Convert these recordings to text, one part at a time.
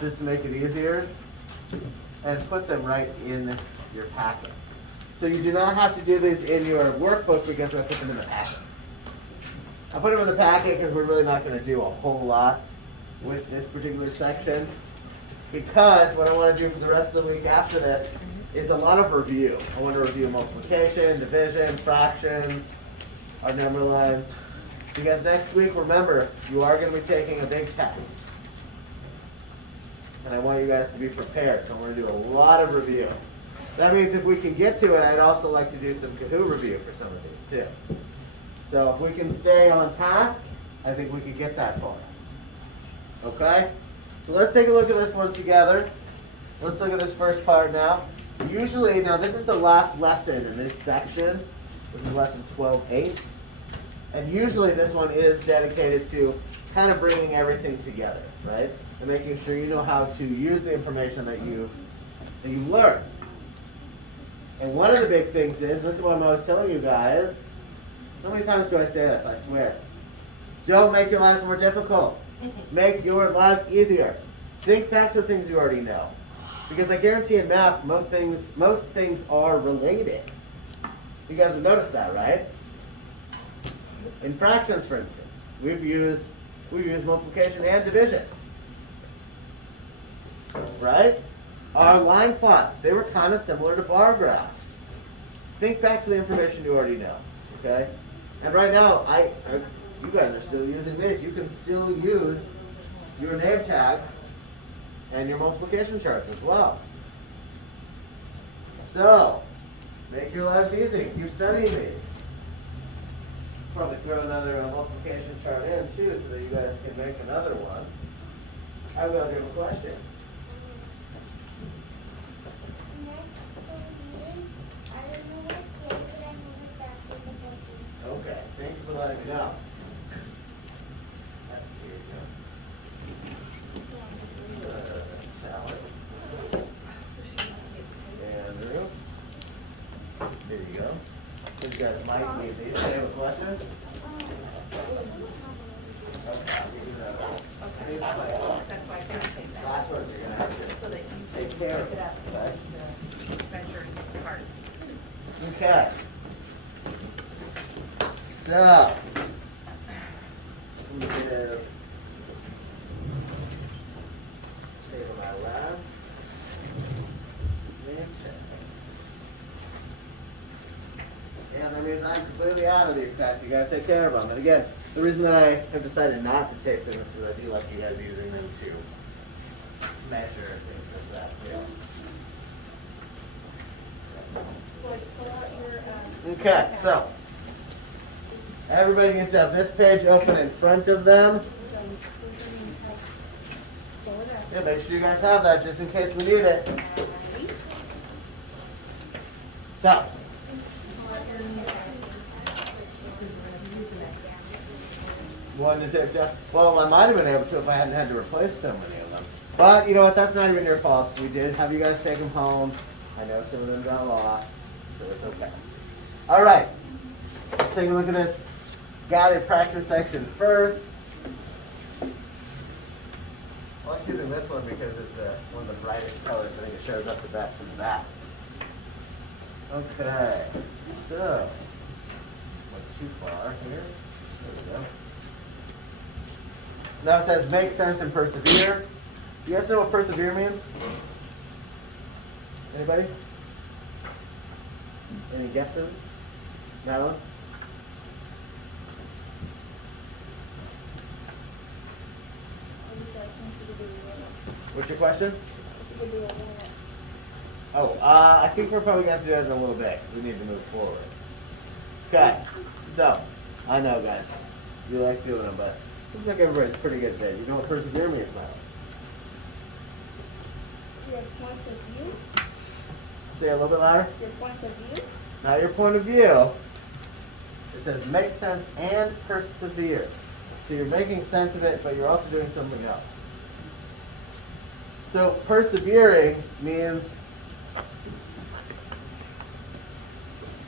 just to make it easier, and put them right in your packet. So you do not have to do these in your workbook because I put them in the packet. I put them in the packet because we're really not going to do a whole lot with this particular section, because what I want to do for the rest of the week after this is a lot of review. I want to review multiplication, division, fractions, our number lines, because next week, remember, you are going to be taking a big test. And I want you guys to be prepared, so I'm going to do a lot of review. That means if we can get to it, I'd also like to do some Kahoot review for some of these too. So if we can stay on task, I think we can get that far. Okay? So let's take a look at this one together. Let's look at this first part now. Usually, now this is the last lesson in this section. This is lesson 12.8. And usually this one is dedicated to kind of bringing everything together, right? And making sure you know how to use the information that you learned. And one of the big things is, this is what I'm always telling you guys, how many times do I say this? I swear. Don't make your lives more difficult. Make your lives easier. Think back to the things you already know. Because I guarantee in math, most things are related. You guys have noticed that, right? In fractions, for instance, we use multiplication and division. Right? Our line plots, they were kind of similar to bar graphs. Think back to the information you already know. Okay? And right now, you guys are still using this. You can still use your name tags and your multiplication charts as well. So, make your lives easy. Keep studying these. Probably throw another multiplication chart in too, so that you guys can make another one. I will give a question. Okay, thanks for letting me know. That's weird, salad. Andrew. There you go. You guys might need these. Do you have a question? Okay, I'll give you that one. Okay. That's why I can't take that. Last ones you're going to have to So that you take care of. pick it up. Okay? Measure part. Okay. So, we have table my lab. And that means I'm completely out of these guys. You gotta take care of them. And again, the reason that I have decided not to tape them is because I do like you guys using them to measure things like that too. Okay, so everybody needs to have this page open in front of them. Yeah, make sure you guys have that just in case we need it. So, wanted to take Jeff. Well, I might have been able to if I hadn't had to replace so many of them. But you know what? That's not even your fault. We did have you guys take them home. I know some of them got lost, so it's okay. All right. Let's take a look at this guided practice section first. I like using this one because it's one of the brightest colors. I think it shows up the best in the back. Okay, so, not too far here. There we go. Now it says make sense and persevere. You guys know what persevere means? Anybody? Any guesses? Madeline? What's your question? Oh, I think we're probably going to have to do that in a little bit because we need to move forward. Okay, so, I know guys, you like doing them, but it seems like everybody's pretty good at that. You know what persevere means, Madeline? Your point of view. Say it a little bit louder. Your point of view. Now your point of view, it says make sense and persevere. So you're making sense of it, but you're also doing something else. So persevering means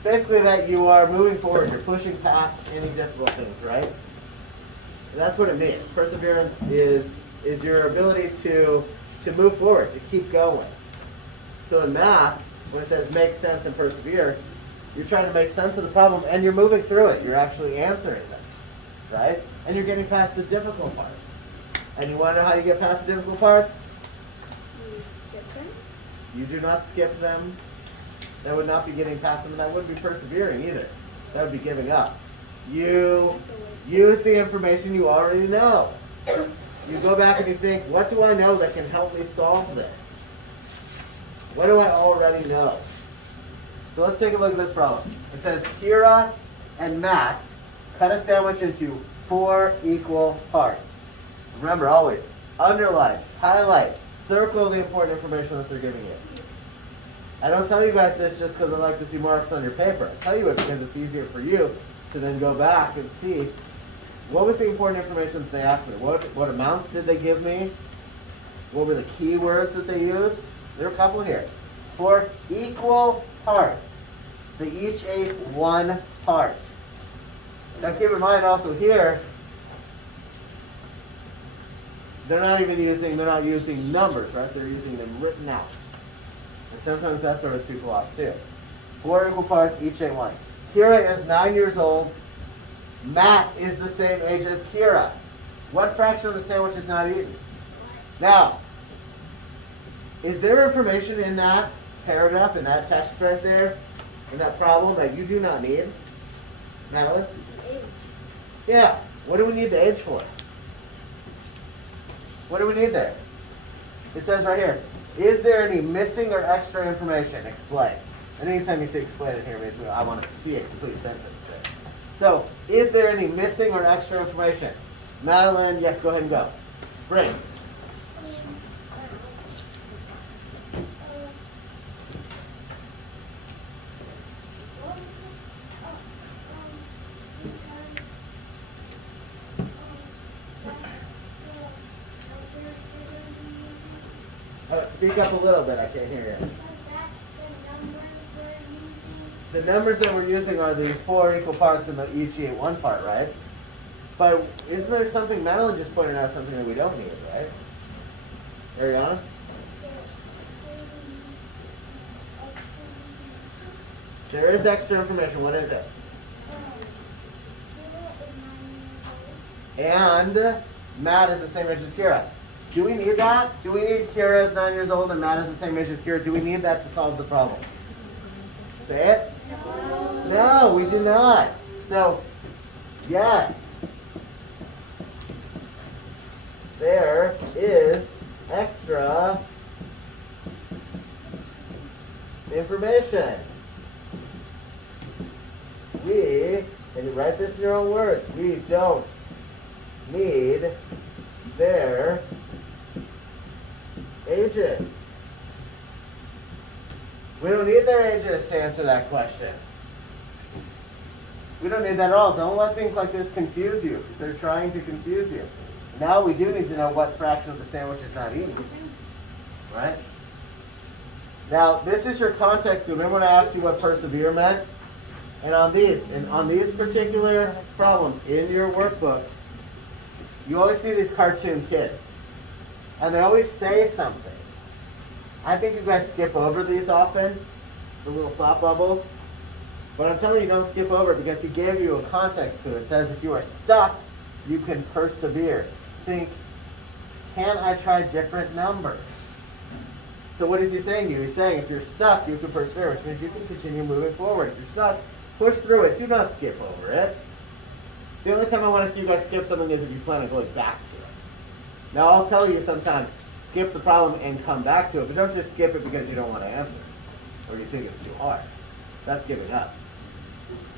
basically that you are moving forward, you're pushing past any difficult things, right? And that's what it means. Perseverance is your ability to to move forward, to keep going. So in math, when it says make sense and persevere, you're trying to make sense of the problem and you're moving through it. You're actually answering them, right? And you're getting past the difficult parts. And you want to know how you get past the difficult parts? You skip them. You do not skip them. That would not be getting past them, and that wouldn't be persevering either. That would be giving up. You use the information you already know. You go back and you think, what do I know that can help me solve this? What do I already know? So let's take a look at this problem. It says Kira and Matt cut a sandwich into 4 equal parts. Remember, always underline, highlight, circle the important information that they're giving you. I don't tell you guys this just because I like to see marks on your paper. I tell you it because it's easier for you to then go back and see what was the important information that they asked me. What amounts did they give me? What were the key words that they used? There are a couple here. 4 equal parts. They each ate 1 part. Now keep in mind also here, they're not using numbers, right? They're using them written out. And sometimes that throws people off too. 4 equal parts, each ate 1. Kira is 9 years old. Matt is the same age as Kira. What fraction of the sandwich is not eaten? Now, is there information in that paragraph, in that text right there, in that problem that you do not need? Natalie? Age. Yeah. What do we need the age for? What do we need there? It says right here, is there any missing or extra information? Explain. And anytime you say explain in here, means I want to see a complete sentence there. So, is there any missing or extra information? Madeline, yes, go ahead and go. Grace. Speak up a little bit, I can't hear you. The numbers that we're using are the 4 equal parts and each ate 1 part, right? But isn't there something, Madeline just pointed out something that we don't need, right? Ariana? There is extra information, what is it? And Matt is the same age as Kira. Do we need that? Do we need Kira is 9 years old and Matt is the same age as Kira? Do we need that to solve the problem? Say it? No, we do not. So, yes. There is extra information. And write this in your own words, we don't need their ages. We don't need their ages to answer that question. We don't need that at all. Don't let things like this confuse you, because they're trying to confuse you. Now we do need to know what fraction of the sandwich is not eaten. Right? Now, this is your context clue. Remember when I asked you what persevere meant? And on these particular problems in your workbook, you always see these cartoon kids. And they always say something. I think you guys skip over these often, the little thought bubbles. But I'm telling you, don't skip over it because he gave you a context clue. It says if you are stuck, you can persevere. Think, can I try different numbers? So what is he saying to you? He's saying if you're stuck, you can persevere, which means you can continue moving forward. If you're stuck, push through it. Do not skip over it. The only time I want to see you guys skip something is if you plan on going back to it. Now, I'll tell you sometimes, skip the problem and come back to it, but don't just skip it because you don't want to answer it or you think it's too hard. That's giving up.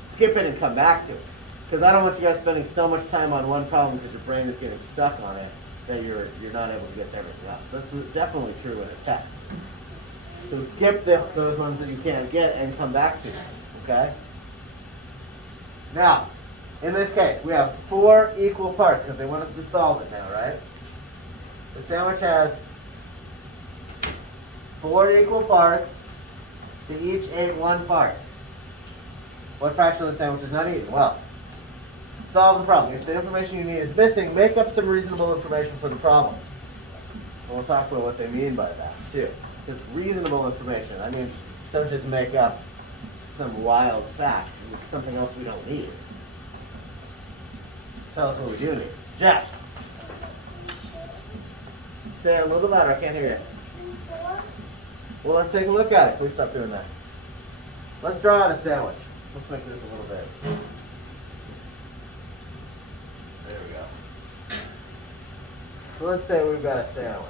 Skip it and come back to it. Because I don't want you guys spending so much time on one problem because your brain is getting stuck on it that you're not able to get to everything else. That's definitely true in a test. So skip those ones that you can't get and come back to them, okay? Now, in this case, we have 4 equal parts because they want us to solve it now, right? The sandwich has 4 equal parts. They each ate 1 part. What fraction of the sandwich is not eaten? Well, solve the problem. If the information you need is missing, make up some reasonable information for the problem. And we'll talk about what they mean by that, too. Because reasonable information, that means don't just make up some wild fact with something else we don't need. Tell us what we do need. Jeff. Say it a little bit louder, I can't hear you. Well, let's take a look at it. Please stop doing that. Let's draw out a sandwich. Let's make this a little bit. There we go. So let's say we've got a sandwich.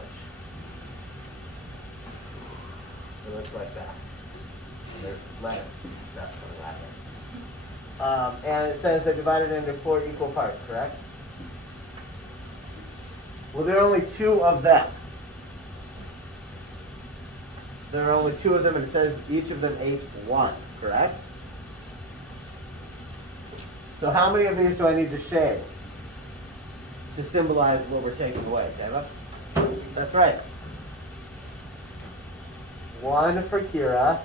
It looks like that. And there's lettuce and stuff coming out here. And it says they divided it into 4 equal parts, correct? Well, there are only 2 of them. There are only 2 of them, and it says each of them ate 1, correct? So how many of these do I need to shade to symbolize what we're taking away, Tava? That's right. 1 for Kira,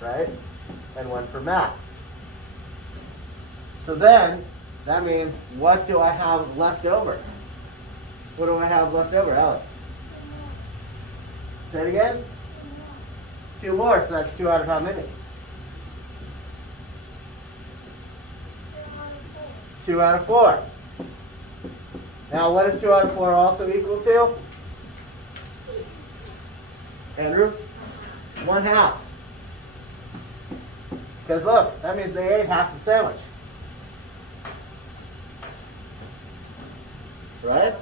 right? And 1 for Matt. So then, that means, what do I have left over? What do I have left over, Alec? Say it again? 2 more, so that's 2 out of how many? 2 out of 4. Now, what is 2 out of 4 also equal to? Andrew? 1/2. Because look, that means they ate half the sandwich. Right?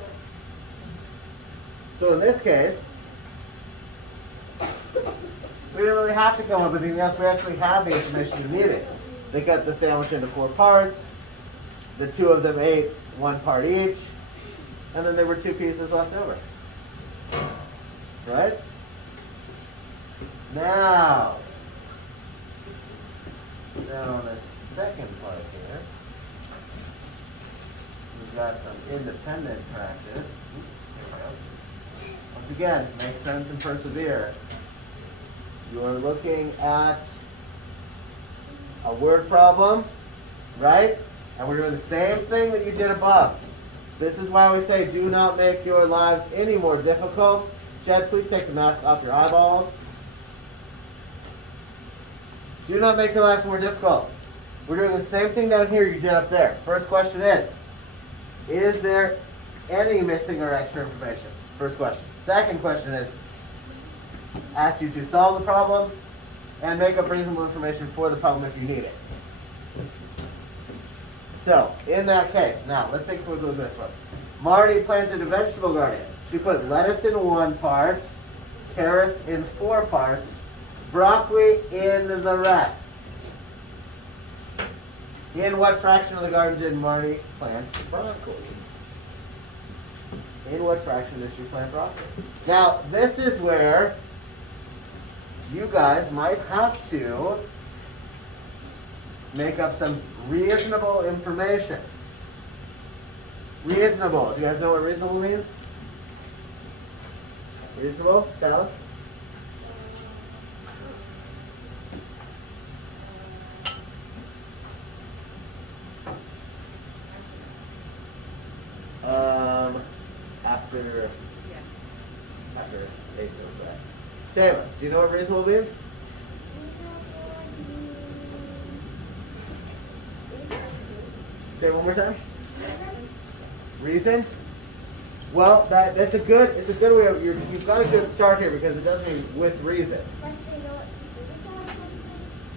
So in this case, we didn't really have to come up with anything else. We actually had the information we needed. They cut the sandwich into 4 parts. The 2 of them ate 1 part each. And then there were 2 pieces left over. Right? Now on this second part here, we've got some independent practice. Once again, make sense and persevere. You are looking at a word problem, right? And we're doing the same thing that you did above. This is why we say do not make your lives any more difficult. Jed, please take the mask off your eyeballs. Do not make your lives more difficult. We're doing the same thing down here you did up there. First question is there any missing or extra information? First question. Second question is, ask you to solve the problem and make up reasonable information for the problem if you need it. So, in that case, now let's take a quick look at this one. Marty planted a vegetable garden. She put lettuce in 1 part, carrots in 4 parts, broccoli in the rest. In what fraction of the garden did Marty plant broccoli? In what fraction did she plant broccoli? Now, this is where you guys might have to make up some reasonable information. Reasonable. Do you guys know what reasonable means? Reasonable? Tell. After 8 goes back. Taylor, do you know what reasonable means? Say it one more time. Reason? Well, it's a good way of, you've got a good start here because it does mean with reason.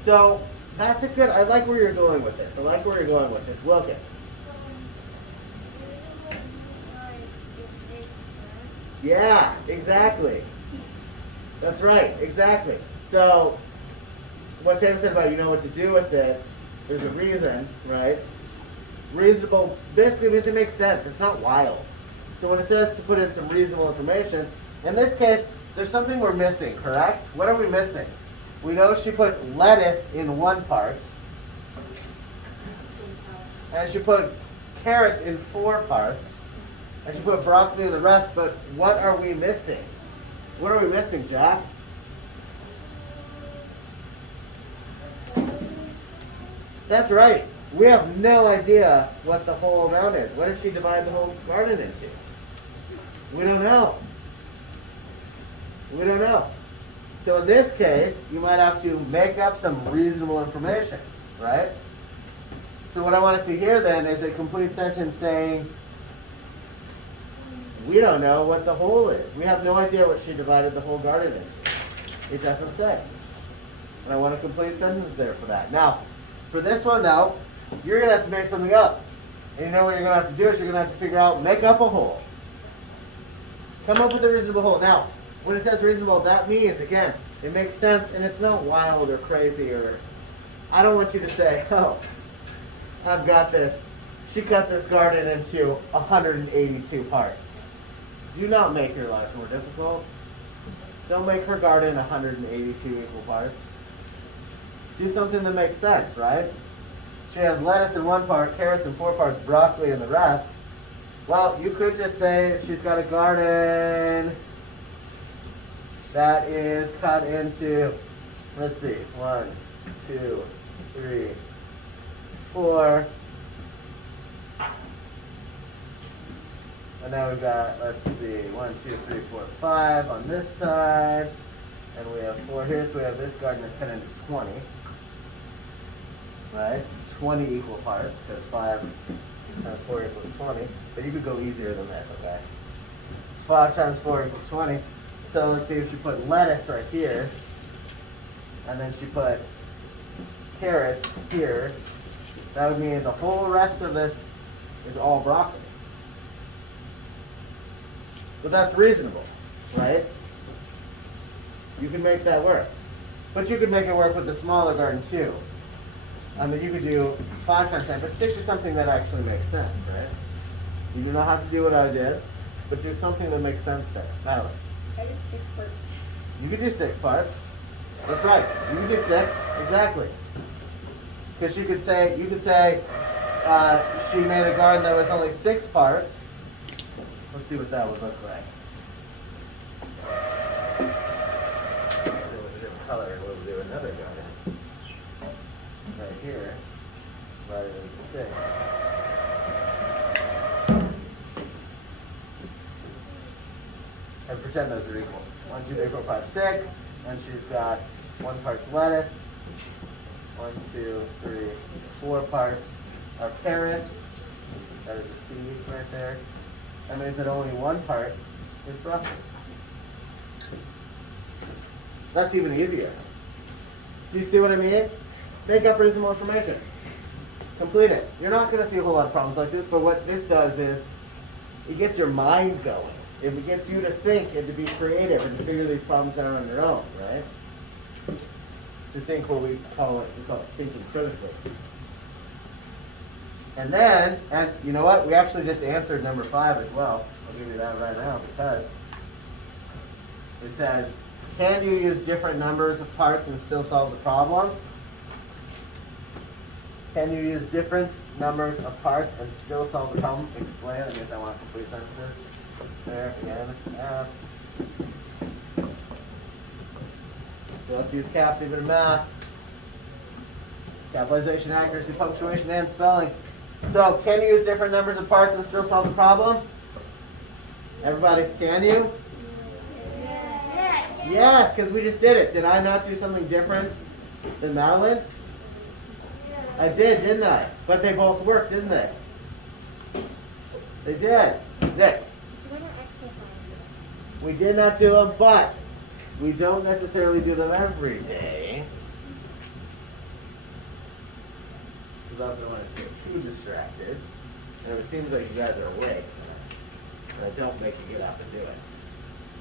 So that's a good, I like where you're going with this. Wilkins. Yeah, exactly. That's right, exactly. So what Sam said about you know what to do with it, there's a reason, right? Reasonable basically means it makes sense. It's not wild. So when it says to put in some reasonable information, in this case, there's something we're missing, correct? What are we missing? We know she put lettuce in 1 part, and she put carrots in 4 parts, and she put broccoli in the rest, but what are we missing? What are we missing, Jack? That's right. We have no idea what the whole amount is. What did she divide the whole garden into? We don't know. We don't know. So in this case, you might have to make up some reasonable information, right? So what I want to see here then is a complete sentence saying, we don't know what the whole is. We have no idea what she divided the whole garden into. It doesn't say. And I want a complete sentence there for that. Now, for this one though, you're going to have to make something up. And you know what you're going to have to do is you're going to have to figure out, make up a whole. Come up with a reasonable whole. Now, when it says reasonable, that means, again, it makes sense and it's not wild or crazy or... I don't want you to say, oh, I've got this. She cut this garden into 182 parts. Do not make your life more difficult. Don't make her garden 182 equal parts. Do something that makes sense, right? She has lettuce in one part, carrots in 4 parts, broccoli in the rest. Well, you could just say she's got a garden that is cut into, let's see, 1, 2, 3, 4. And now we've got, let's see, 1, 2, 3, 4, 5 on this side. And we have 4 here, so we have this garden that's cut into 20. Right? 20 equal parts, because 5 times 4 equals 20. But you could go easier than this, okay? 5 times 4 equals 20. So let's see if she put lettuce right here. And then she put carrots here. That would mean the whole rest of this is all broccoli. But that's reasonable, right? You can make that work. But you could make it work with the smaller garden too. I mean, you could do 5 times 10, but stick to something that actually makes sense, right? You do not have to do what I did, but do something that makes sense there. Madeline. I did 6 parts. You could do 6 parts. That's right. You could do 6, exactly. Because you could say she made a garden that was only 6 parts. Let's see what that would look like. Let's do a different color and we'll do another garden. Right here, rather than 6. And pretend those are equal. 1, 2, 3, 4, 5, 6. And she's got 1 part's lettuce. 1, 2, 3, 4 parts are carrots. That is a seed right there. That means that only 1 part is broccoli. That's even easier. Do you see what I mean? Make up reasonable information. Complete it. You're not going to see a whole lot of problems like this, but what this does is it gets your mind going. It gets you to think and to be creative and to figure these problems out on your own, right? To think what we call it thinking critically. And then, and you know what? We actually just answered number 5 as well. I'll give you that right now because it says, can you use different numbers of parts and still solve the problem? Can you use different numbers of parts and still solve the problem? Explain. I guess I want complete sentences. There, again, caps. Still have to use caps even in math. Capitalization, accuracy, punctuation, and spelling. So, can you use different numbers of parts and still solve the problem? Everybody, can you? Yes. Yes, because we just did it. Did I not do something different than Madeline? I did, didn't I? But they both worked, didn't they? They did. Nick? What are exercises? We did not do them, but we don't necessarily do them every day. Because also don't want us to get too distracted. And if it seems like you guys are awake, and I don't make you get up and do it.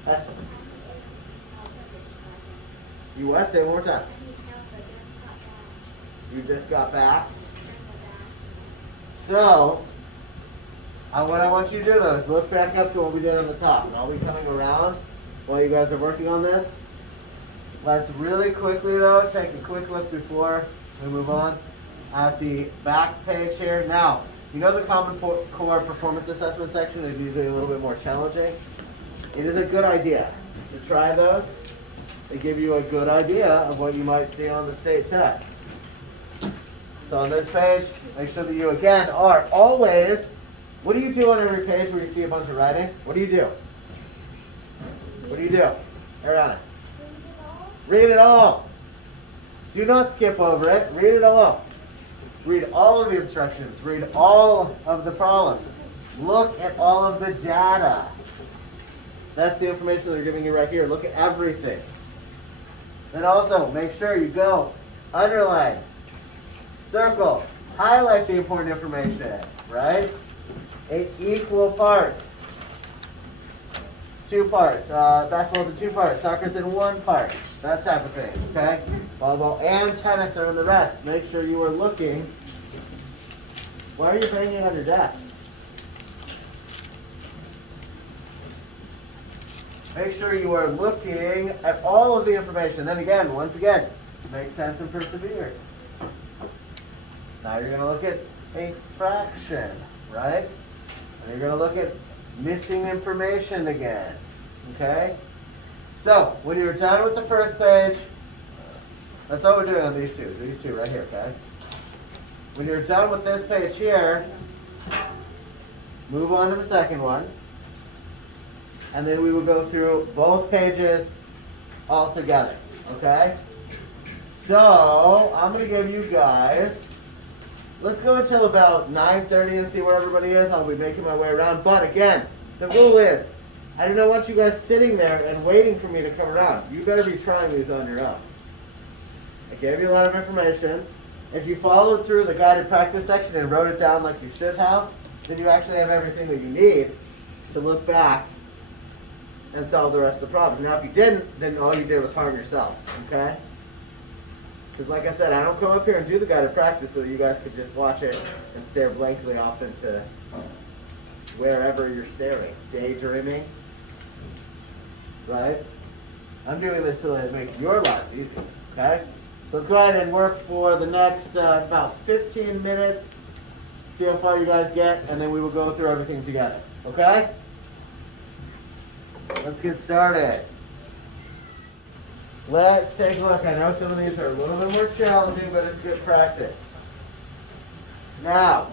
Last one. You what? Say it one more time. You just got back. So, what I want you to do though is look back up to what we did on the top. And I'll be coming around while you guys are working on this. Let's really quickly though take a quick look before we move on at the back page here. Now, you know the Common Core Performance Assessment section is usually a little bit more challenging. It is a good idea to try those. They give you a good idea of what you might see on the state test. So on this page, make sure that you again are always, what do you do on every page where you see a bunch of writing? What do you do? you do? Ariana. Read it all. Do not skip over it. Read it all. Read all of the instructions. Read all of the problems. Look at all of the data. That's the information they're giving you right here. Look at everything. And also, make sure you go, underline, circle, highlight the important information, right? In equal parts. 2 parts. Basketball's in 2 parts. Soccer's in 1 part. That type of thing, okay? Volleyball and tennis are in the rest. Make sure you are looking. Why are you banging on your desk? Make sure you are looking at all of the information. Then again, once again, make sense and persevere. Now you're going to look at a fraction, right? And you're going to look at missing information again, okay? So, when you're done with the first page, that's all we're doing on these two right here, okay? When you're done with this page here, move on to the second one, and then we will go through both pages all together, okay? So, I'm going to give you guys, let's go until about 9:30 and see where everybody is. I'll be making my way around. But again, the rule is, I do not want you guys sitting there and waiting for me to come around. You better be trying these on your own. I gave you a lot of information. If you followed through the guided practice section and wrote it down like you should have, then you actually have everything that you need to look back and solve the rest of the problem. Now, if you didn't, then all you did was harm yourselves, okay? Because like I said, I don't come up here and do the guided practice so that you guys could just watch it and stare blankly off into wherever you're staring. Daydreaming, right? I'm doing this so that it makes your lives easy, okay? So let's go ahead and work for the next about 15 minutes. See how far you guys get, and then we will go through everything together, okay? Let's get started. Let's take a look. I know some of these are a little bit more challenging, but it's good practice. Now,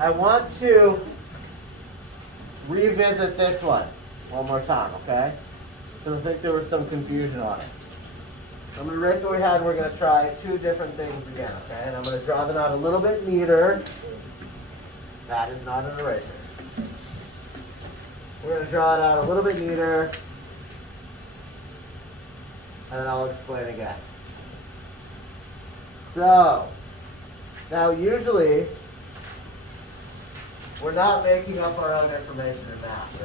I want to revisit this one more time, okay? Because I think there was some confusion on it. I'm going to erase what we had, and we're going to try 2 different things again, okay? And I'm going to draw them out a little bit neater. That is not an eraser. We're going to draw it out a little bit neater. And then I'll explain again. So, now usually, we're not making up our own information in math,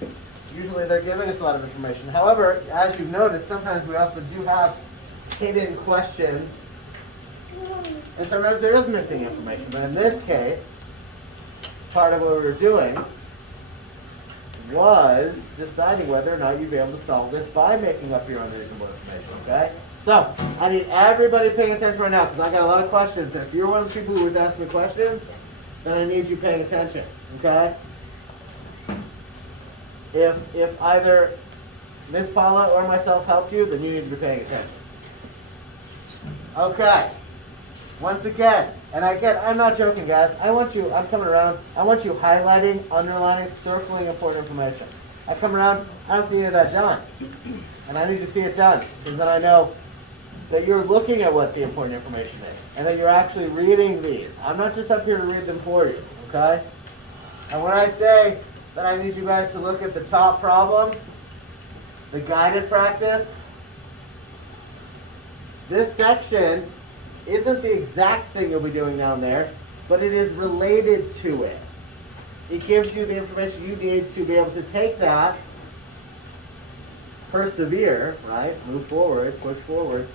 right? Usually they're giving us a lot of information. However, as you've noticed, sometimes we also do have hidden questions. And sometimes there is missing information. But in this case, part of what we were doing was deciding whether or not you'd be able to solve this by making up your own reasonable information, okay? So, I need everybody paying attention right now because I got a lot of questions. And if you're one of the people who was asking me questions, then I need you paying attention, okay? If either Miss Paula or myself helped you, then you need to be paying attention. Okay. Once again, and again, I'm not joking, guys. I'm coming around. I want you highlighting, underlining, circling important information. I come around, I don't see any of that done. And I need to see it done, because then I know that you're looking at what the important information is, and that you're actually reading these. I'm not just up here to read them for you, okay? And when I say that I need you guys to look at the top problem, the guided practice, this section isn't the exact thing you'll be doing down there, but it is related to it. It gives you the information you need to be able to take that, persevere, right? Move forward, push forward,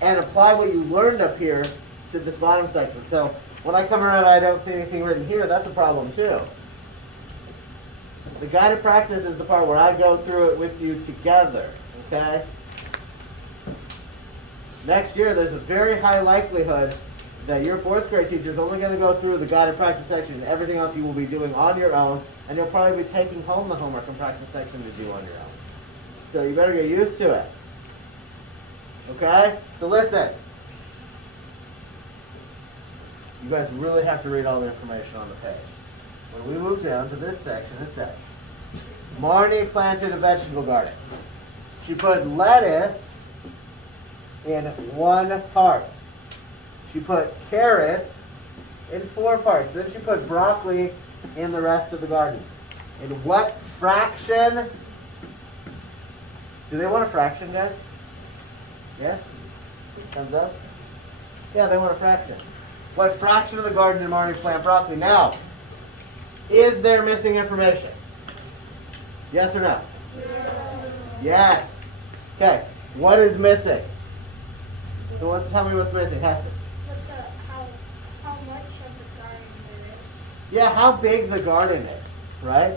and apply what you learned up here to this bottom section. So when I come around and I don't see anything written here, that's a problem too. The guided practice is the part where I go through it with you together, okay? Next year, there's a very high likelihood that your 4th grade teacher is only going to go through the guided practice section, and everything else you will be doing on your own, and you'll probably be taking home the homework and practice section to do on your own. So you better get used to it. Okay? So listen. You guys really have to read all the information on the page. when we move down to this section, it says, Marnie planted a vegetable garden. She put lettuce in 1 part. She put carrots in 4 parts. Then she put broccoli in the rest of the garden. In what fraction? Do they want a fraction, guys? Yes? Thumbs up? Yeah, they want a fraction. What fraction of the garden did Marnie plant broccoli? Now, is there missing information? Yes or no? Yes. Okay. What is missing? Who wants to tell me what's missing? Hester. How much of the garden there is? Yeah, how big the garden is, right?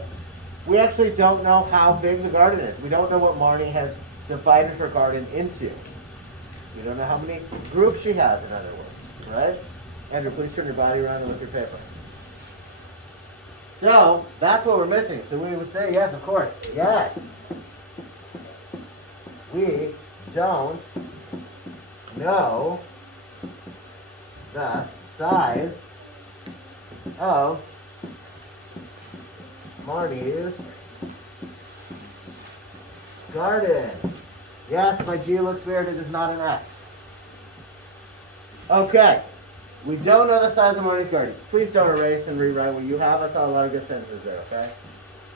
We actually don't know how big the garden is. We don't know what Marnie has divided her garden into. We don't know how many groups she has, in other words, right? Andrew, please turn your body around and look at your paper. So, that's what we're missing. So we would say, yes, of course. Yes. We don't know the size of Marnie's garden. Yes, my G looks weird. It is not an S. Okay. We don't know the size of Marnie's garden. Please don't erase and rewrite what you have. I saw a lot of good sentences there, okay?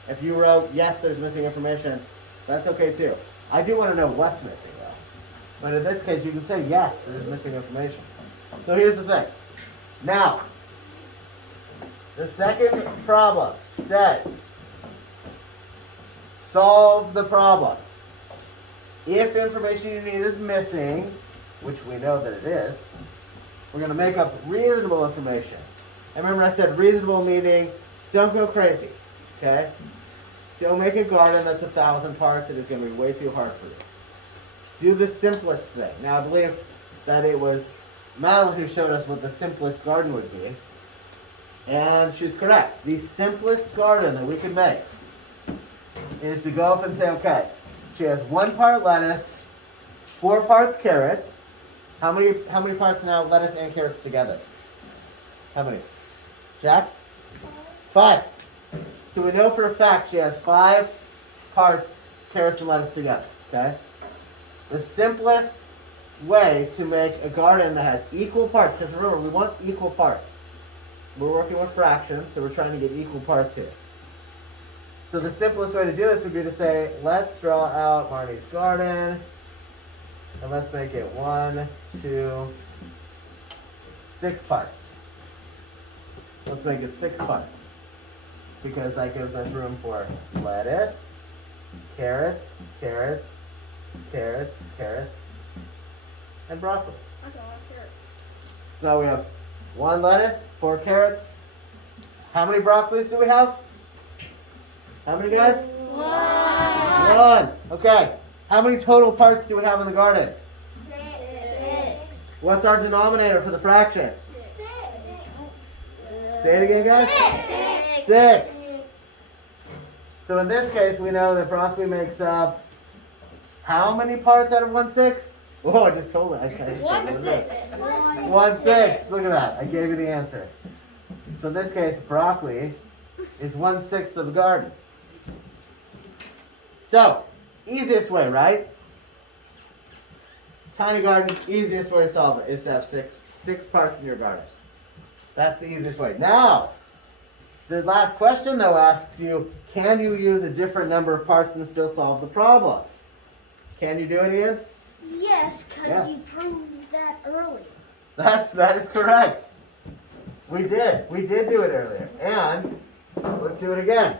If you wrote, yes, there's missing information, that's okay too. I do want to know what's missing though. But in this case, you can say, yes, there's missing information. So here's the thing. Now, the second problem says, solve the problem. If information you need is missing, which we know that it is, we're going to make up reasonable information. And remember I said reasonable meaning don't go crazy, okay? Don't make a garden that's 1,000 parts. It is going to be way too hard for you. Do the simplest thing. Now I believe that it was Madeline who showed us what the simplest garden would be. And she's correct. The simplest garden that we can make is to go up and say, okay, she has 1 part lettuce, 4 parts carrots. How many parts now, lettuce and carrots together? How many? Jack? 5. So we know for a fact she has 5 parts carrots and lettuce together, okay? The simplest way to make a garden that has equal parts, because remember, we want equal parts. We're working with fractions, so we're trying to get equal parts here. So the simplest way to do this would be to say, let's draw out Marnie's garden. And let's make it 1, 2, 6 parts. Let's make it 6 parts. Because that gives us room for lettuce, carrots, carrots, carrots, carrots, and broccoli. I don't like carrots. So now we have 1 lettuce, 4 carrots. How many broccolis do we have? How many guys? 1. Okay. How many total parts do we have in the garden? 6. What's our denominator for the fraction? 6. Say it again, guys. 6. So in this case, we know that broccoli makes up how many parts out of 1/6? Oh, I just told it. I said 1/6. 1/6. Look at that. I gave you the answer. So in this case, broccoli is 1/6 of the garden. So, easiest way, right? Tiny garden, easiest way to solve it is to have six parts in your garden. That's the easiest way. Now, the last question though asks you, can you use a different number of parts and still solve the problem? Can you do it, Ian? Yes, because Yes. you proved that earlier. That is correct. We did do it earlier. And let's do it again.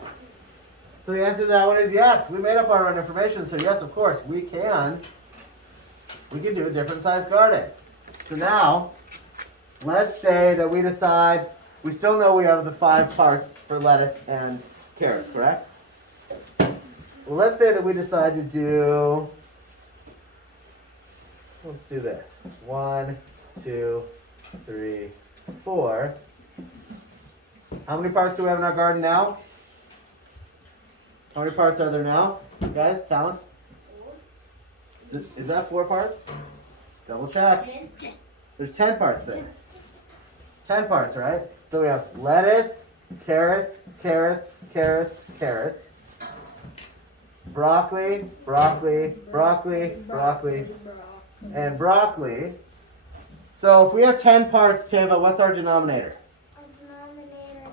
So the answer to that one is yes. We made up our own information, so yes, of course, we can do a different size garden. So now, let's say that we decide, we still know we have the 5 parts for lettuce and carrots, correct? Well, let's say that we decide to do, let's do this. 1, 2, 3, 4. How many parts do we have in our garden now? How many parts are there now? Guys, Talon? Is that 4 parts? Double check. There's 10 parts there. 10 parts, right? So we have lettuce, carrots, carrots, carrots, carrots. Broccoli, broccoli, broccoli, broccoli, and broccoli. So if we have 10 parts, Teva, what's our denominator? Our denominator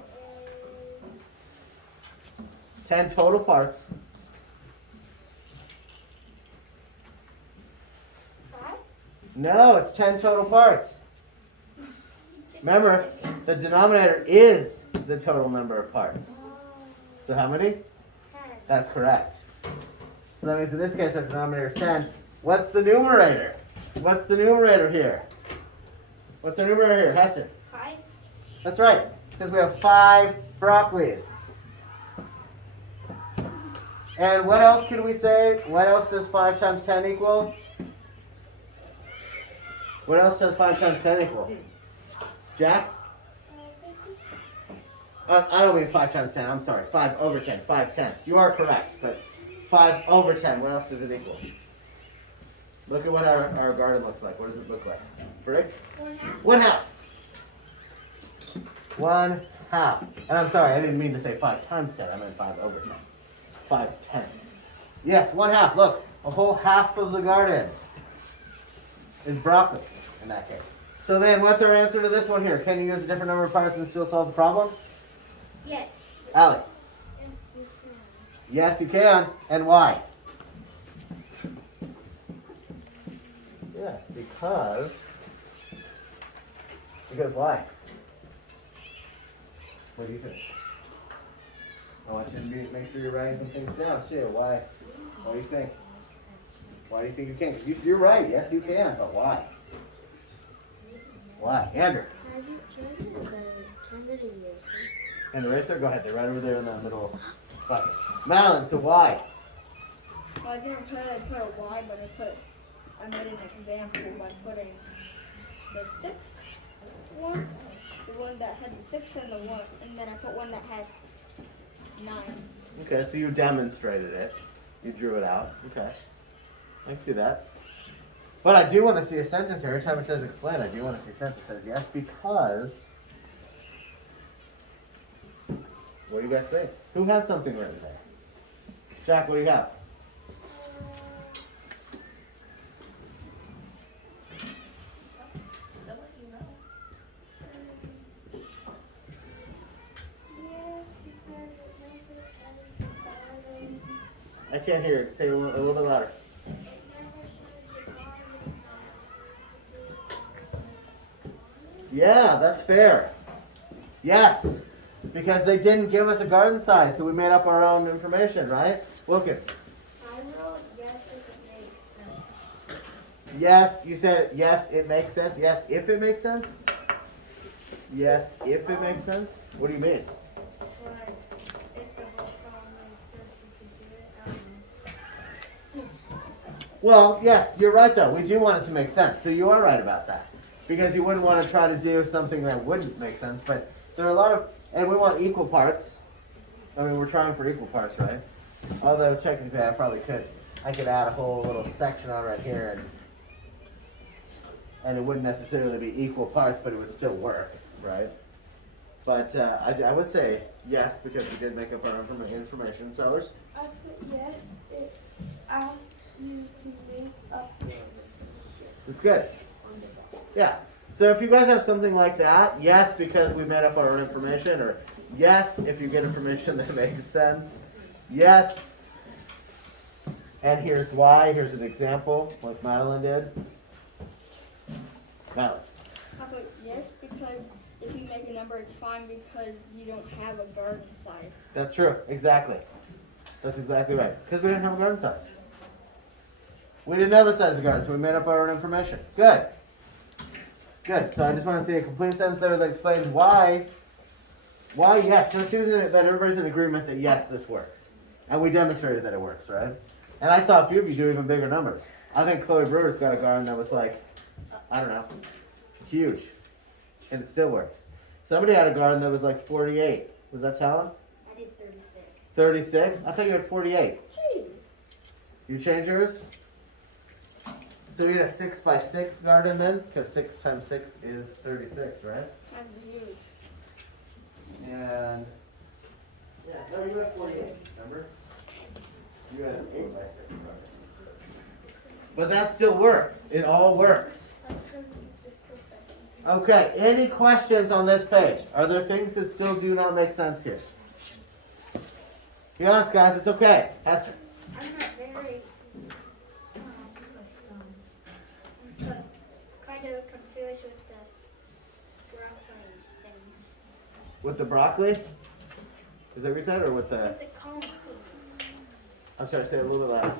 is 10 total parts. 5. No, it's 10 total parts. Remember, the denominator is the total number of parts. So how many? 10. That's correct. So that means in this case our denominator is 10. What's the numerator? What's the numerator here? What's our numerator here? Heston? 5. That's right, because we have 5 broccolis. And what else can we say? What else does 5 times 10 equal? What else does 5 times 10 equal? Jack? I don't mean 5 times 10, I'm sorry. 5 over 10, 5 tenths. You are correct, but 5 over 10, what else does it equal? Look at what our garden looks like. What does it look like? Briggs? 1 1 half. half. 1 half. And I'm sorry, I didn't mean to say 5 times 10. I meant 5 over 10. 5 tenths. Yes, 1 half. Look, a whole half of the garden is broccoli in that case. So then what's our answer to this one here? Can you use a different number of parts and still solve the problem? Yes. Allie? Yes, you can. Yes, you can. And why? Yes, because why? What do you think? I want you to make sure you're writing some things down too. Why? What do you think? Why do you think you can? Because you're right. Yes, you can. But why? Why? Andrew. And the eraser? Go ahead. They're right over there in that middle bucket. Madeline, so why? Well, I didn't put a Y, but I made an example by putting the 6 one, the one that had the 6 and the 1, and then I put one that had 9. Okay, so you demonstrated it. You drew it out. Okay. I can see that. But I do want to see a sentence here. Every time it says explain, I do want to see a sentence that says yes, because... What do you guys think? Who has something written there? Jack, what do you have? They'll let you know. Yes, because it makes it better. I can't hear you. Say it a little bit louder. It never says the garden size. Yeah, that's fair. Yes, because they didn't give us a garden size, so we made up our own information, right? Wilkins. I wrote yes if it makes sense. Yes, you said yes, it makes sense. Yes, if it makes sense. Yes, if it makes sense. What do you mean? But if the whole problem makes sense, you could do it. Well, yes, you're right though. We do want it to make sense. So you are right about that. Because you wouldn't want to try to do something that wouldn't make sense. But there are a lot of, and we want equal parts. I mean, we're trying for equal parts, right? Although technically I probably could. I could add a whole little section on right here and it wouldn't necessarily be equal parts, but it would still work, right? But I would say yes, because we did make up our own information. Sellers? I put yes, it asked you to make up your It's good. Yeah. So if you guys have something like that, yes, because we made up our own information, or yes, if you get information that makes sense. Yes. And here's why. Here's an example, like Madeline did. Madeline. I put yes because if you make a number, it's fine because you don't have a garden size. That's true. Exactly. That's exactly right. Because we didn't have a garden size. We didn't know the size of the garden, so we made up our own information. Good. Good. So I just want to see a complete sentence there that explains why yes. So it's using it that everybody's in agreement that yes, this works. And we demonstrated that it works, right? And I saw a few of you do even bigger numbers. I think Chloe Brewer's got a garden that was like, I don't know, huge. And it still worked. Somebody had a garden that was like 48. Was that Talon? I did 36. 36? I thought you had 48. Jeez. You change yours? So you had a 6x6 garden then? Because 6 times 6 is 36, right? That's huge. And yeah, no, you had 48, remember? You had an 8 by 6. But that still works. It all works. Okay, any questions on this page? Are there things that still do not make sense here? Be honest, guys, it's okay. Hester. I'm not very, kind of confused with the broccoli things. With the broccoli? Is that what you said, or with the... With the concrete. I'm sorry, say it a little bit louder.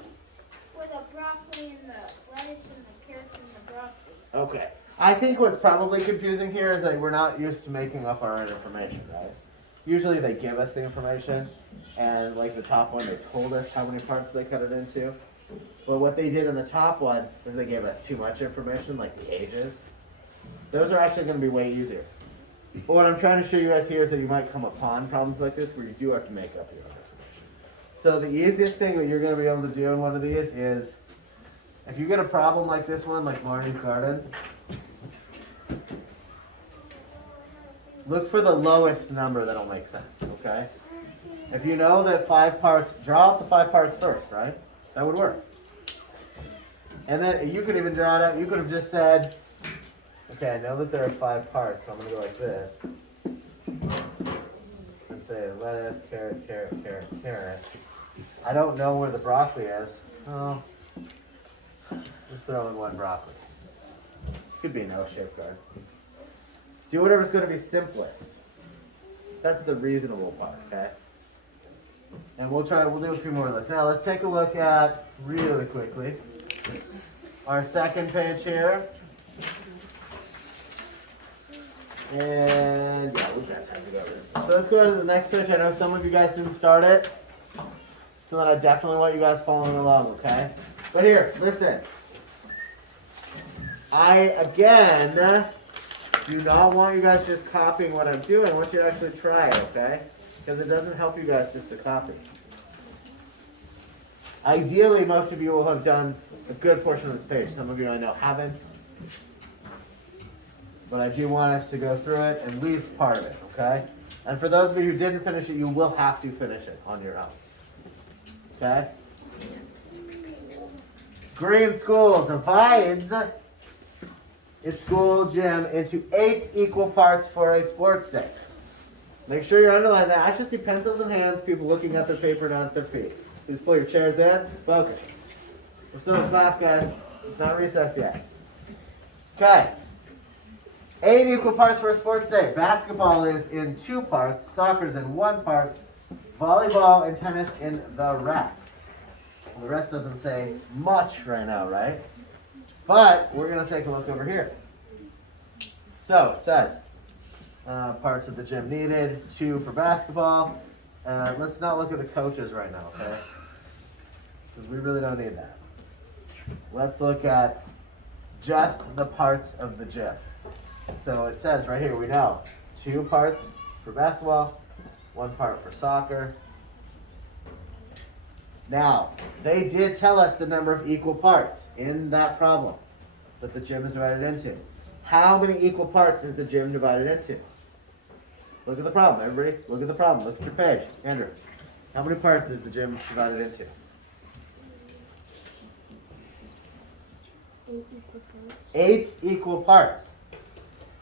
With the broccoli and the lettuce and the carrots and the broccoli. Okay. I think what's probably confusing here is that we're not used to making up our own information, right? Usually they give us the information, and like the top one, they told us how many parts they cut it into. But what they did in the top one is they gave us too much information, like the ages. Those are actually going to be way easier. But what I'm trying to show you guys here is that you might come upon problems like this where you do have to make up your own information. So the easiest thing that you're going to be able to do in one of these is, if you get a problem like this one, like Marnie's garden, look for the lowest number that'll make sense, okay? If you know that 5 parts, draw out the 5 parts first, right? That would work. And then you could even draw it out, you could have just said, okay, I know that there are 5 parts, so I'm going to go like this. And say lettuce, carrot, carrot, carrot, carrot. I don't know where the broccoli is. Oh, just throw in 1 broccoli. Could be no shape guard. Do whatever's going to be simplest. That's the reasonable part, okay? And we'll do a few more of those. Now let's take a look at, really quickly, our second page here. And yeah, we've got time to go over this. So let's go to the next page. I know some of you guys didn't start it, so then I definitely want you guys following along, okay? But here, listen. Again, do not want you guys just copying what I'm doing. I want you to actually try it, okay? Because it doesn't help you guys just to copy. Ideally, most of you will have done a good portion of this page. Some of you I know haven't. But I do want us to go through it, at least part of it, okay? And for those of you who didn't finish it, you will have to finish it on your own. Okay? Green School divides its school gym into 8 equal parts for a sports day. Make sure you're underlining that. I should see pencils in hands, people looking at their paper, not at their feet. Please pull your chairs in. Focus. We're still in class, guys. It's not recess yet. Okay. 8 equal parts for a sports day. Basketball is in 2 parts. Soccer is in 1 part. Volleyball and tennis in the rest. Well, the rest doesn't say much right now, right? But we're going to take a look over here. So it says parts of the gym needed, 2 for basketball. Let's not look at the coaches right now, okay? Because we really don't need that. Let's look at just the parts of the gym. So it says right here, we know 2 parts for basketball, 1 part for soccer. Now, they did tell us the number of equal parts in that problem that the gym is divided into. How many equal parts is the gym divided into? Look at the problem, everybody. Look at the problem. Look at your page. Andrew, how many parts is the gym divided into? 8 equal parts. 8 equal parts.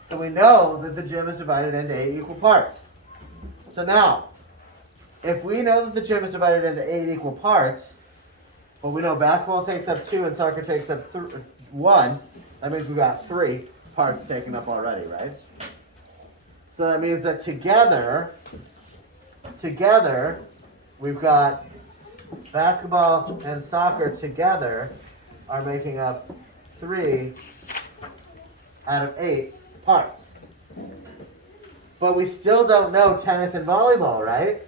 So we know that the gym is divided into 8 equal parts. So now, if we know that the gym is divided into 8 equal parts, but we know basketball takes up 2 and soccer takes up 1, that means we've got 3 parts taken up already, right? So that means that together, we've got basketball and soccer together are making up 3 out of 8 parts. But we still don't know tennis and volleyball, right?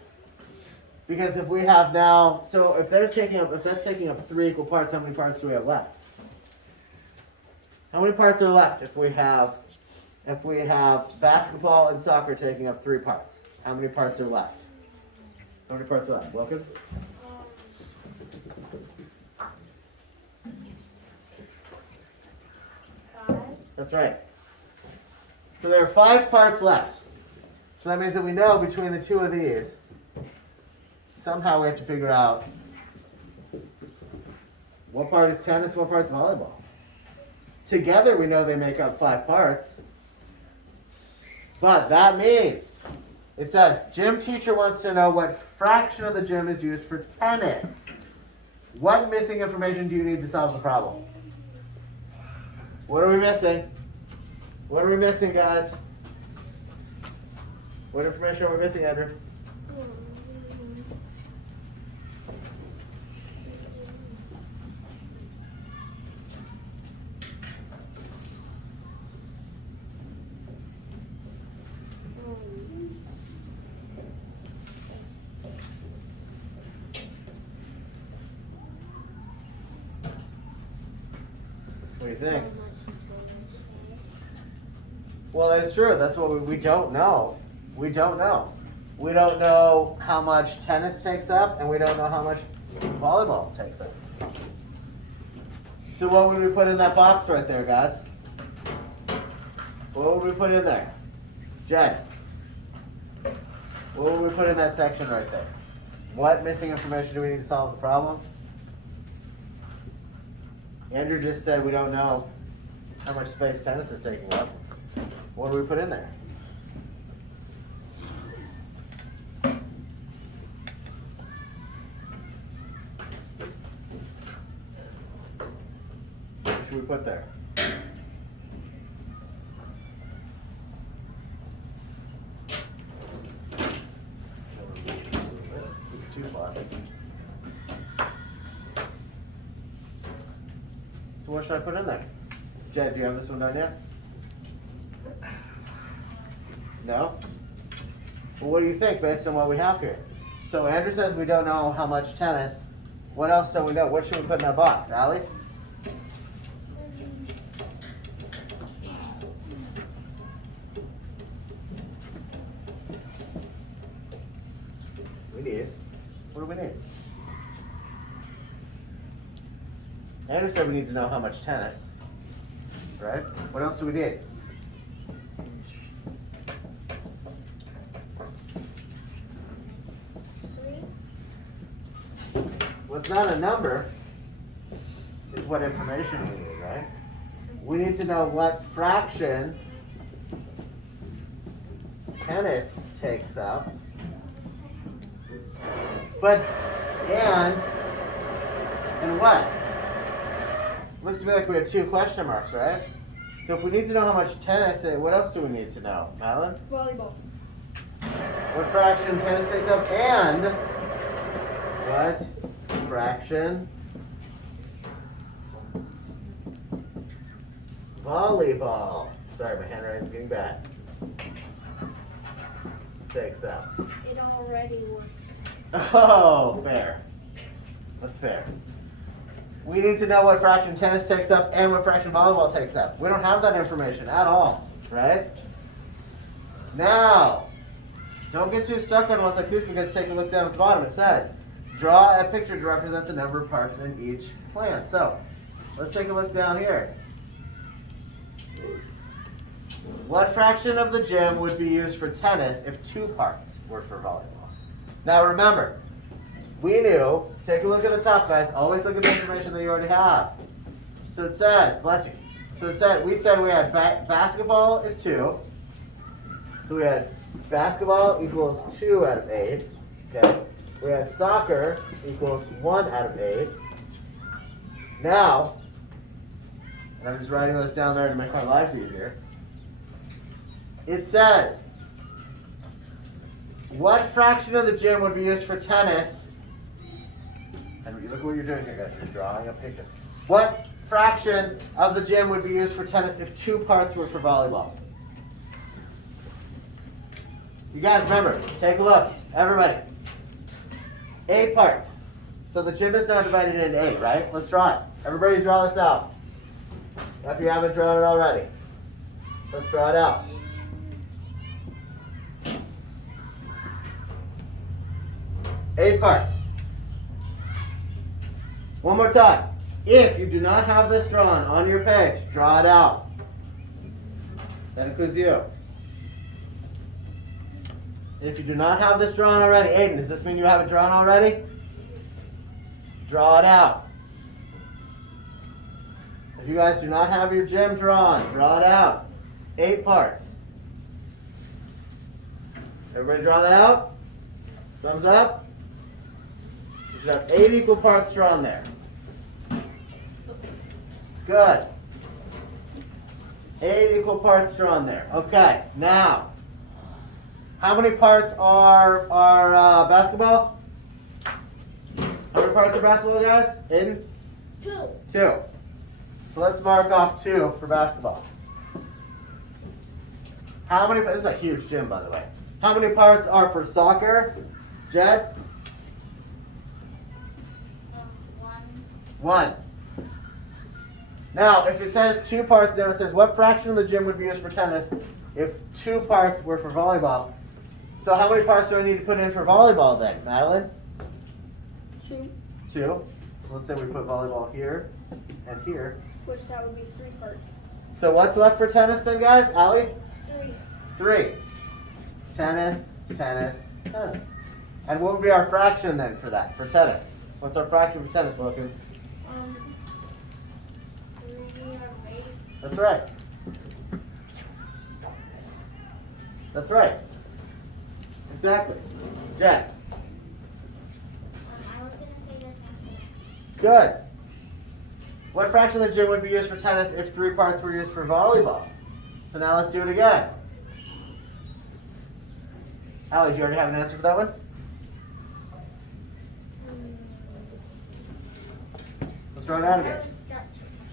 Because if we have now, so if that's taking up 3 equal parts, how many parts do we have left? How many parts are left if we have basketball and soccer taking up 3 parts? How many parts are left? How many parts are left? Wilkins? 5. That's right. So there are 5 parts left. So that means that we know between the two of these, somehow we have to figure out what part is tennis, what part is volleyball. Together we know they make up 5 parts. But that means, it says, gym teacher wants to know what fraction of the gym is used for tennis. What missing information do you need to solve the problem? What are we missing? What are we missing, guys? What information are we missing, Andrew? What do you think? Well, that's true. That's what we don't know. We don't know. We don't know how much tennis takes up, and we don't know how much volleyball takes up. So what would we put in that box right there, guys? What would we put in there? Jen, what would we put in that section right there? What missing information do we need to solve the problem? Andrew just said we don't know how much space tennis is taking up. What do we put in there? What should we put there? So what should I put in there? Jed, do you have this one done yet? No? Well, what do you think based on what we have here? So Andrew says we don't know how much tennis. What else don't we know? What should we put in that box? Allie? We need. What do we need? Andrew said we need to know how much tennis. Right? What else do we need? What's not a number is what information we need, right? We need to know what fraction tennis takes up. But, and what? Looks to me like we have 2 question marks, right? So if we need to know how much tennis, what else do we need to know? Madeline? Volleyball. What fraction tennis takes up and what fraction volleyball, sorry my handwriting's getting bad, takes up. It already was. Oh, fair. That's fair. We need to know what fraction tennis takes up and what fraction volleyball takes up. We don't have that information at all, right? Now, don't get too stuck on ones like this because take a look down at the bottom. It says, draw a picture to represent the number of parts in each plant. So, let's take a look down here. What fraction of the gym would be used for tennis if 2 parts were for volleyball? Now remember, we knew, take a look at the top, guys. Always look at the information that you already have. So it says, bless you. So it said, we said we had basketball is 2. So we had basketball equals 2 out of 8. Okay. We had soccer equals 1 out of 8. Now, and I'm just writing those down there to make our lives easier. It says, what fraction of the gym would be used for tennis? And look at what you're doing here, guys. You're drawing a picture. What fraction of the gym would be used for tennis if 2 parts were for volleyball? You guys remember, take a look. Everybody. 8 parts. So the gym is now divided into 8, right? Let's draw it. Everybody draw this out. If you haven't drawn it already. Let's draw it out. Eight parts. One more time. If you do not have this drawn on your page, draw it out. That includes you. If you do not have this drawn already, Aiden, does this mean you have it drawn already? Draw it out. If you guys do not have your gym drawn, draw it out. 8 parts. Everybody draw that out? Thumbs up? You should have 8 equal parts drawn there. Good. 8 equal parts drawn there. Okay, now, how many parts are basketball? How many parts are basketball, guys? Aiden? 2. 2. So let's mark off 2 for basketball. How many, this is a huge gym, by the way. How many parts are for soccer? Jed? 1. Now, if it says 2 parts, then it says what fraction of the gym would be used for tennis if 2 parts were for volleyball? So how many parts do I need to put in for volleyball then, Madeline? 2. 2. So let's say we put volleyball here and here. Which that would be 3 parts. So what's left for tennis then, guys? Allie? 3. 3. Tennis, tennis, tennis. And what would be our fraction then for that, for tennis? What's our fraction for tennis, Wilkins? 3 or 8. That's right. That's right. Exactly. Jen. I was gonna say this after. Good. What fraction of the gym would be used for tennis if 3 parts were used for volleyball? So now let's do it again. Allie, do you already have an answer for that one? Let's draw it out again.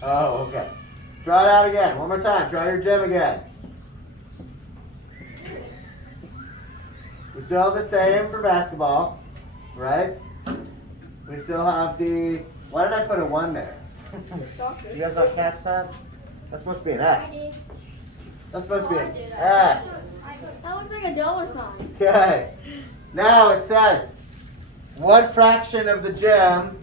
Oh, okay. Draw it out again. One more time. Draw your gym again. We still have the same for basketball, right? We still have the, why did I put a 1 there? Soccer. You guys not catch that? That's supposed to be an S. That's supposed to be an I did. S. That looks like a dollar sign. Okay. Now it says, what fraction of the gym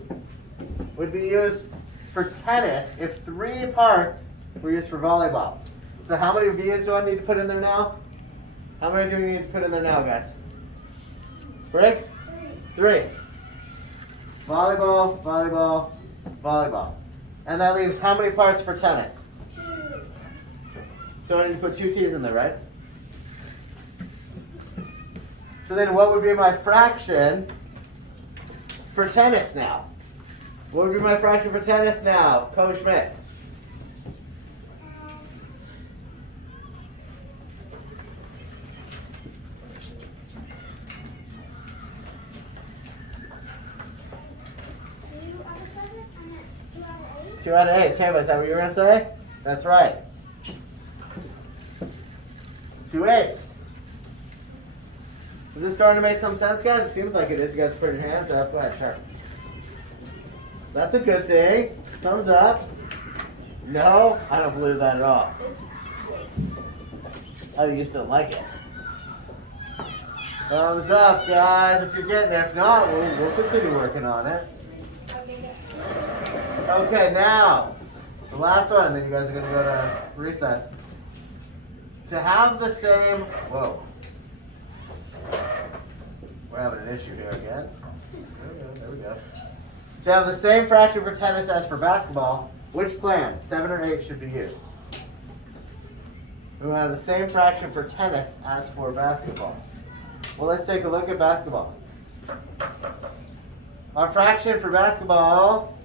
would be used for tennis if 3 parts were used for volleyball? So how many V's do I need to put in there now? How many do we need to put in there now, guys? Briggs? 3. Volleyball, volleyball, volleyball. And that leaves how many parts for tennis? 2. So I need to put 2 T's in there, right? So then what would be my fraction for tennis now? What would be my fraction for tennis now, Coach Schmidt? Two out of 7 and then 2 out of 8. 2 out of 8. Tamba, is that what you were going to say? That's right. 2 8s. Is this starting to make some sense, guys? It seems like it is. You guys put your hands up. Go ahead, sure. That's a good thing. Thumbs up. No, I don't believe that at all. I think you still like it. Thumbs up, guys, if you're getting there. If not, we'll continue working on it. Okay, now, the last one, and then you guys are going to go to recess. To have the same, whoa. We're having an issue here again. There we go. To have the same fraction for tennis as for basketball, which plan, 7 or 8, should be used? We want to have the same fraction for tennis as for basketball. Well, let's take a look at basketball. Our fraction for basketball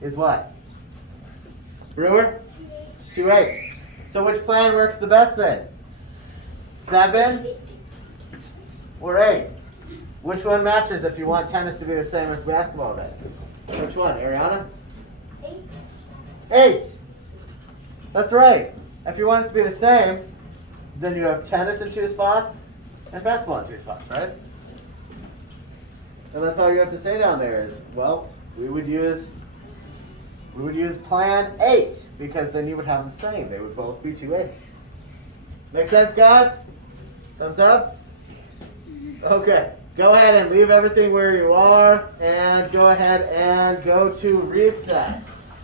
is what? Brewer? 2 8. So which plan works the best then? 7 or 8? Which one matches if you want tennis to be the same as basketball then? Which one, Ariana? 8. 8. That's right. If you want it to be the same, then you have tennis in 2 spots and basketball in 2 spots, right? And that's all you have to say down there is, well, we would use plan 8 because then you would have the same. They would both be 2 8s. Make sense, guys? Thumbs up? Okay. Go ahead and leave everything where you are and go ahead and go to recess.